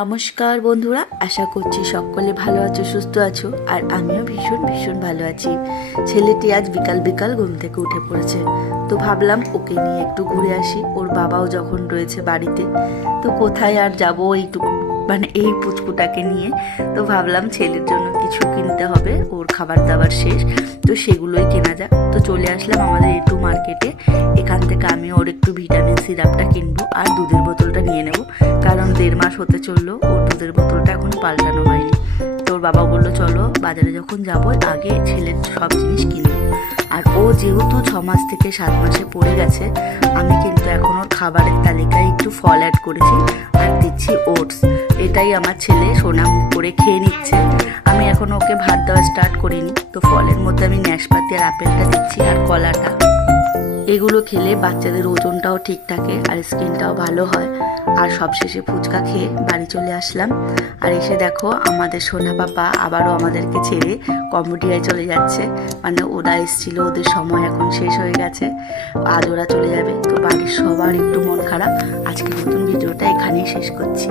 নমস্কার বন্ধুরা, আশা করছি সকলে ভালো আছো, সুস্থ আছো। আর আমিও ভীষণ ভীষণ ভালো আছি। ছেলেটি আজ বিকাল বিকাল ঘুম থেকে উঠে পড়েছে, তো ভাবলাম ওকে নিয়ে একটু ঘুরে আসি। ওর বাবাও যখন রয়েছে বাড়িতে, তো কোথায় আর যাবো এইটুকু এই পুচকুটাকে নিয়ে। তো ভাবলাম ছেলের জন্য কিছু কিনতে হবে, ওর খাবার দাবার শেষ, তো সেগুলোই কেনা যাক। তো চলে আসলাম আমাদের একটু মার্কেটে। এখান থেকে আমি ওর একটু ভিটামিন সিরাপটা কিনবো আর দুধের বোতলটা নিয়ে নেব, কারণ 1.5 মাস হতে চললো, ওর দুধের বোতলটা এখনো পাল্টানো হয়নি। তো ওর বাবা বললো চলো বাজারে যখন যাবো আগে ছেলের সব জিনিস কিনবো। আর ও যেহেতু 6 মাস থেকে 7 মাসে পড়ে গেছে, আমি কিন্তু এখন ওর খাবারের তালিকায় একটু ফল অ্যাড করেছি আর দিচ্ছি ওটস। এটাই আমার ছেলে সোনাম করে খেয়ে নিচ্ছে। আমি এখন ওকে ভাত দেওয়া স্টার্ট করিনি। তো ফলের মধ্যে আমি নাশপাতি আর আপেলটা দিচ্ছি আর কলাটা। এগুলো খেলে বাচ্চাদের ওজনটাও ঠিক থাকে আর স্কিনটাও ভালো হয়। আর সবশেষে ফুচকা খেয়ে বাড়ি চলে আসলাম। আর এসে দেখো আমাদের সোনা পাপা আবারও আমাদেরকে ছেড়ে কম্বোডিয়ায় চলে যাচ্ছে। ওরা এসেছিল, ওদের সময় এখন শেষ হয়ে গেছে, আজ ওরা চলে যাবে। তো বাড়ির সবার একটু মন খারাপ। আজকের নতুন ভিডিওটা এখানেই শেষ করছি।